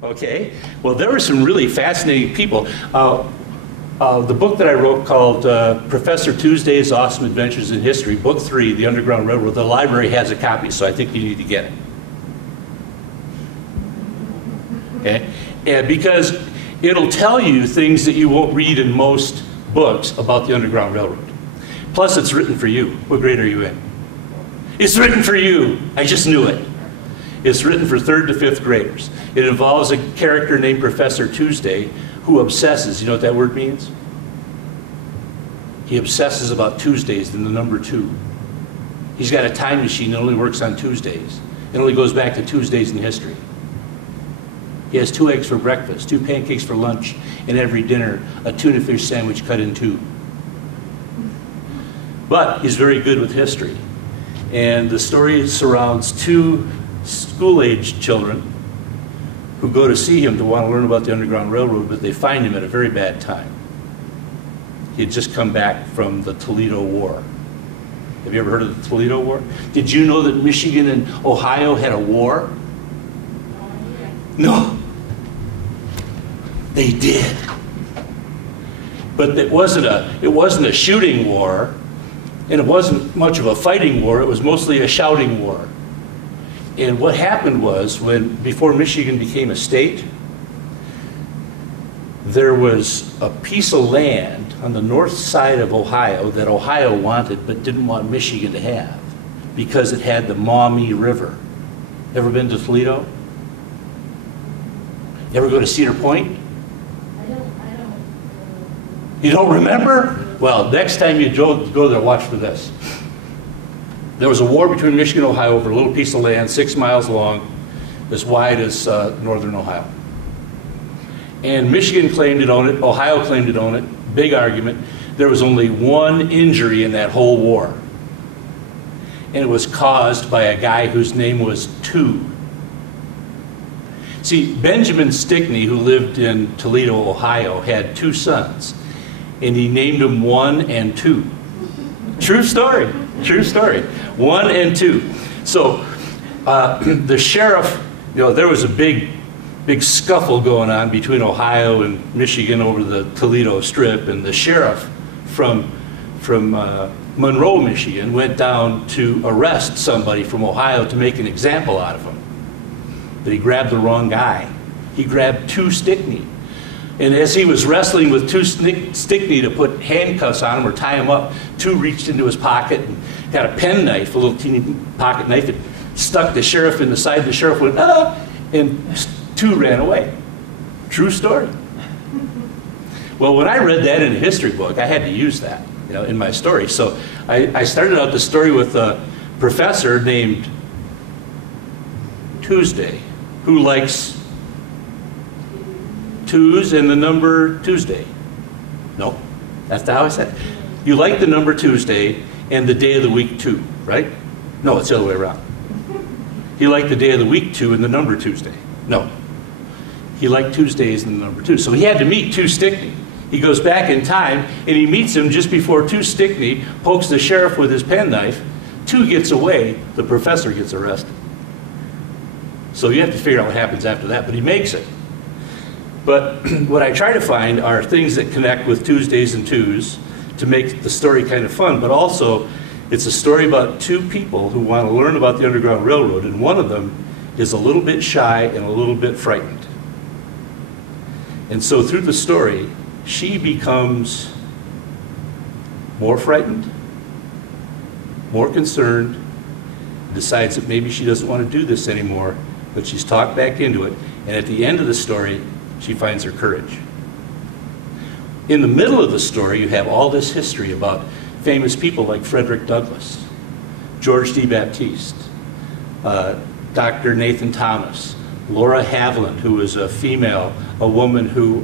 Okay, well, there were some really fascinating people. The book that I wrote called Professor Tuesday's Awesome Adventures in History, Book 3, The Underground Railroad, the library has a copy, so I think you need to get it. Okay, and because it'll tell you things that you won't read in most books about the Underground Railroad. Plus, it's written for you. What grade are you in? It's written for you. I just knew it. It's written for 3rd to 5th graders. It involves a character named Professor Tuesday who obsesses. You know what that word means? He obsesses about Tuesdays and the number 2. He's got a time machine that only works on Tuesdays. It only goes back to Tuesdays in history. He has 2 eggs for breakfast, 2 pancakes for lunch, and every dinner a tuna fish sandwich cut in 2. But he's very good with history. And the story surrounds 2 school-aged children who go to see him to want to learn about the Underground Railroad, but they find him at a very bad time. He had just come back from the Toledo War. Have you ever heard of the Toledo War? Did you know that Michigan and Ohio had a war? No. They did. But it wasn't a shooting war, and it wasn't much of a fighting war. It was mostly a shouting war. And what happened was, before Michigan became a state, there was a piece of land on the north side of Ohio that Ohio wanted but didn't want Michigan to have because it had the Maumee River. Ever been to Toledo? You ever go to Cedar Point? I don't. You don't remember? Well, next time you go there, watch for this. There was a war between Michigan and Ohio over a little piece of land 6 miles long, as wide as northern Ohio. And Michigan claimed to own it, Ohio claimed to own it, big argument. There was only 1 injury in that whole war. And it was caused by a guy whose name was Two. See, Benjamin Stickney, who lived in Toledo, Ohio, had 2 sons. And he named them 1 and 2. True story. True story. 1 and 2. So the sheriff, there was a big scuffle going on between Ohio and Michigan over the Toledo Strip, and the sheriff from Monroe, Michigan, went down to arrest somebody from Ohio to make an example out of him. But he grabbed the wrong guy. He grabbed Two Stickney. And as he was wrestling with Two Stickney to put handcuffs on him or tie him up, Two reached into his pocket and got a penknife, a little teeny pocket knife, and stuck the sheriff in the side. The sheriff went, ah! And Two ran away. True story. Well, when I read that in a history book, I had to use that, in my story. So I started out the story with a professor named Tuesday, who likes twos and the number Tuesday. No, that's not how I said it. You like the number Tuesday and the day of the week 2, right? No, it's the other way around. He liked the day of the week 2 and the number Tuesday. No. He liked Tuesdays and the number 2. So he had to meet Two Stickney. He goes back in time and he meets him just before Two Stickney pokes the sheriff with his penknife. Two gets away, the professor gets arrested. So you have to figure out what happens after that, but he makes it. But what I try to find are things that connect with Tuesdays and twos to make the story kind of fun, but also it's a story about 2 people who want to learn about the Underground Railroad, and one of them is a little bit shy and a little bit frightened. And so through the story, she becomes more frightened, more concerned, decides that maybe she doesn't want to do this anymore, but she's talked back into it, and at the end of the story, she finds her courage. In the middle of the story, you have all this history about famous people like Frederick Douglass, George D. Baptiste, Dr. Nathan Thomas, Laura Haviland, who was a female, a woman who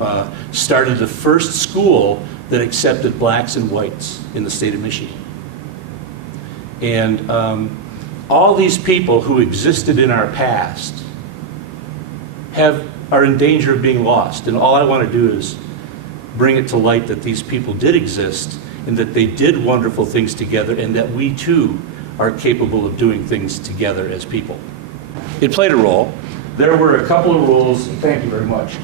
started the first school that accepted blacks and whites in the state of Michigan. And all these people who existed in our past are in danger of being lost. And all I want to do is bring it to light that these people did exist and that they did wonderful things together, and that we too are capable of doing things together as people. It played a role. there were a couple of rules. Thank you very much.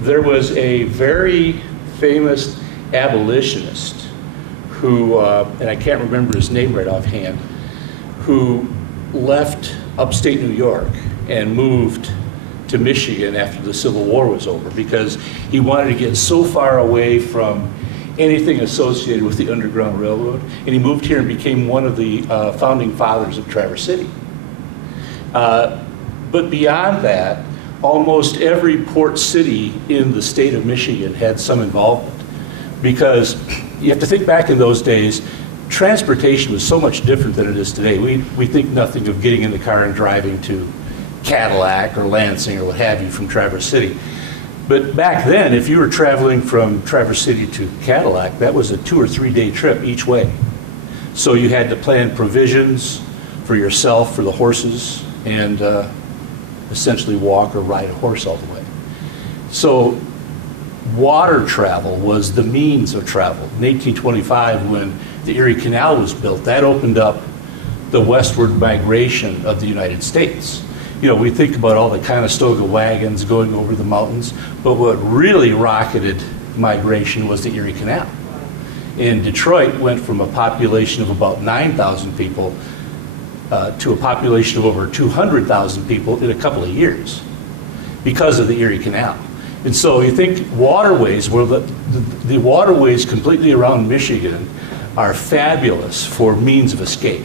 There was a very famous abolitionist who, and I can't remember his name right offhand, who left upstate New York and moved to Michigan after the Civil War was over because he wanted to get so far away from anything associated with the Underground Railroad, and he moved here and became one of the founding fathers of Traverse City. But beyond that, almost every port city in the state of Michigan had some involvement, because you have to think back in those days, transportation was so much different than it is today. We think nothing of getting in the car and driving to Cadillac or Lansing or what have you from Traverse City. But back then, if you were traveling from Traverse City to Cadillac, that was a 2 or 3 day trip each way. So you had to plan provisions for yourself, for the horses, and essentially walk or ride a horse all the way. So water travel was the means of travel. In 1825, when the Erie Canal was built, that opened up the westward migration of the United States. You know, we think about all the Conestoga wagons going over the mountains, but what really rocketed migration was the Erie Canal. And Detroit went from a population of about 9,000 people to a population of over 200,000 people in a couple of years because of the Erie Canal. And so you think waterways, well, the waterways completely around Michigan are fabulous for means of escape,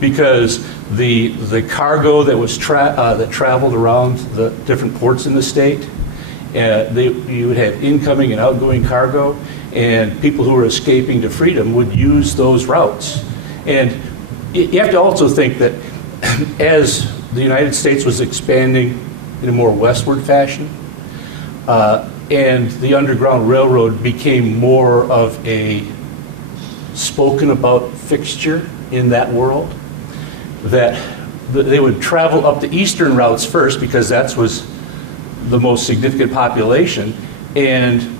because the cargo that was that traveled around the different ports in the state, you would have incoming and outgoing cargo, and people who were escaping to freedom would use those routes. And you have to also think that as the United States was expanding in a more westward fashion, and the Underground Railroad became more of a spoken about fixture in that world, that they would travel up the eastern routes first because that was the most significant population, and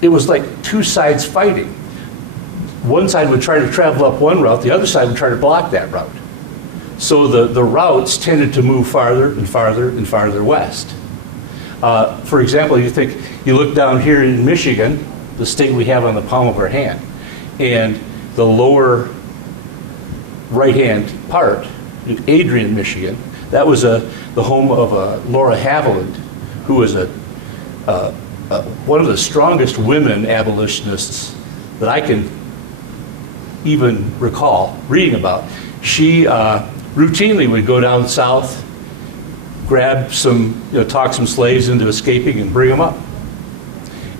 it was like two sides fighting. One side would try to travel up one route, the other side would try to block that route. So the routes tended to move farther and farther and farther west. For example, you look down here in Michigan, the state we have on the palm of our hand, and the lower right-hand part, in Adrian, Michigan, that was the home of Laura Haviland, who was one of the strongest women abolitionists that I can even recall reading about. She routinely would go down south, grab talk some slaves into escaping and bring them up.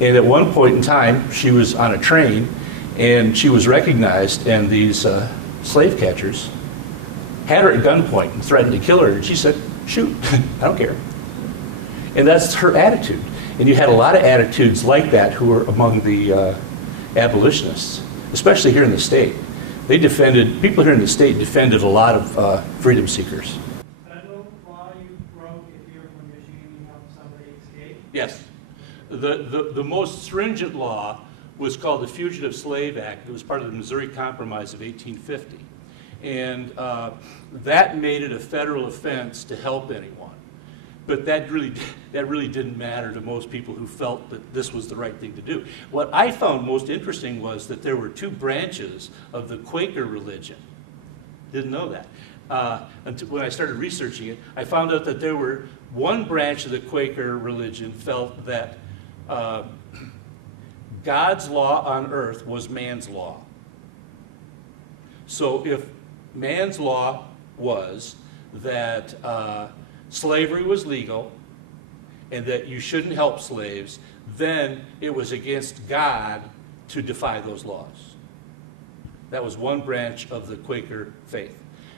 And at one point in time, she was on a train and she was recognized, and these slave catchers had her at gunpoint and threatened to kill her. And she said, "Shoot, I don't care." And that's her attitude. And you had a lot of attitudes like that who were among the abolitionists, especially here in the state. People here in the state defended a lot of freedom seekers. Federal law you broke if you're from Michigan, you helped somebody escape? Yes. The most stringent law was called the Fugitive Slave Act. It was part of the Missouri Compromise of 1850. And that made it a federal offense to help anyone. But that really didn't matter to most people who felt that this was the right thing to do. What I found most interesting was that there were two branches of the Quaker religion. Didn't know that. Until when I started researching it, I found out that there were one branch of the Quaker religion felt that God's law on earth was man's law. So if man's law was that slavery was legal and that you shouldn't help slaves, then it was against God to defy those laws. That was one branch of the Quaker faith.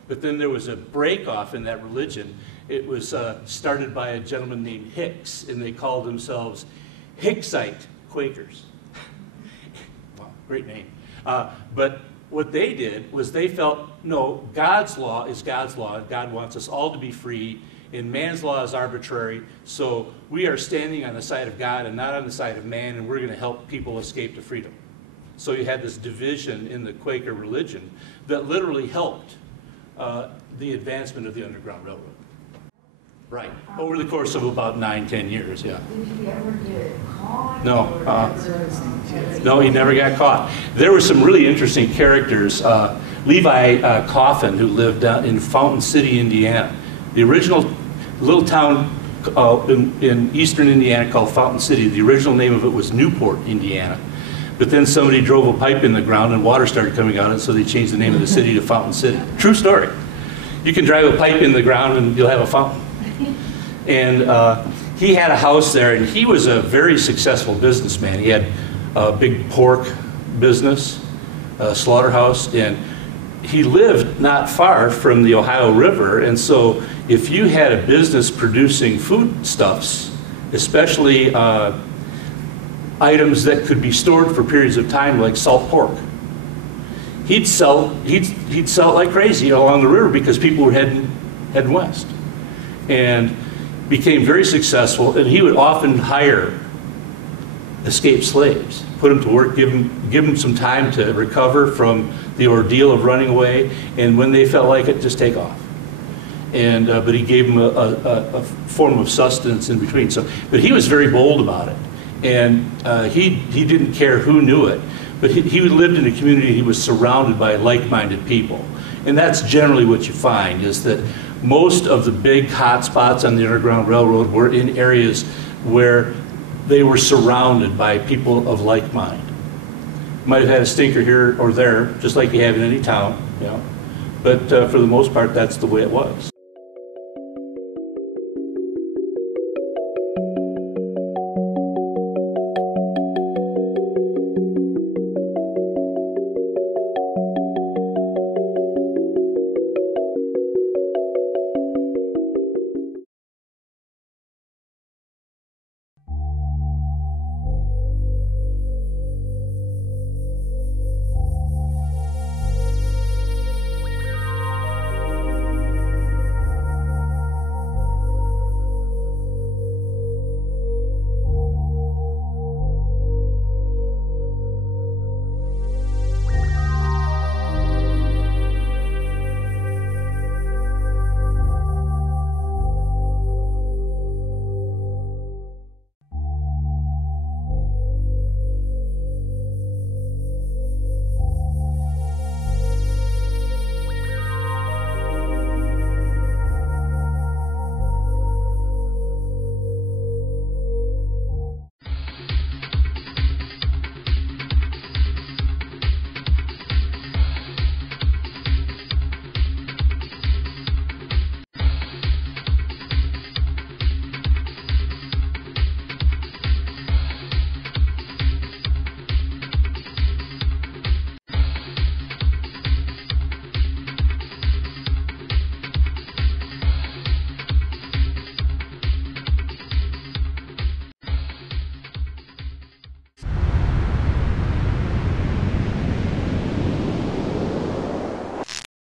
But then there was a break-off in that religion. It was started by a gentleman named Hicks, and they called themselves Hicksite Quakers. Wow, great name. But what they did was they felt, no, God's law is God's law. God wants us all to be free, and man's law is arbitrary, so we are standing on the side of God and not on the side of man, and we're going to help people escape to freedom. So you had this division in the Quaker religion that literally helped the advancement of the Underground Railroad. Right, over the course of about 9-10 years, yeah. Did he ever get caught? No, Or- no, he never got caught. There were some really interesting characters. Levi Coffin, who lived down in Fountain City, Indiana. The original little town in eastern Indiana called Fountain City. The original name of it was Newport, Indiana. But then somebody drove a pipe in the ground and water started coming out, and so they changed the name of the city to Fountain City. True story. You can drive a pipe in the ground and you'll have a fountain. And he had a house there, and he was a very successful businessman. He had a big pork business, a slaughterhouse, and he lived not far from the Ohio River. And so if you had a business producing foodstuffs, especially items that could be stored for periods of time, like salt pork, he'd sell it like crazy along the river because people were heading west. And became very successful, and he would often hire escaped slaves, put them to work, give them some time to recover from the ordeal of running away, and when they felt like it, just take off. And but he gave them a form of sustenance in between. So, but he was very bold about it, and he didn't care who knew it. But he lived in a community. He was surrounded by like-minded people, and that's generally what you find is that most of the big hot spots on the Underground Railroad were in areas where they were surrounded by people of like mind. Might have had a stinker here or there, just like you have in any town, you know. But for the most part, that's the way it was.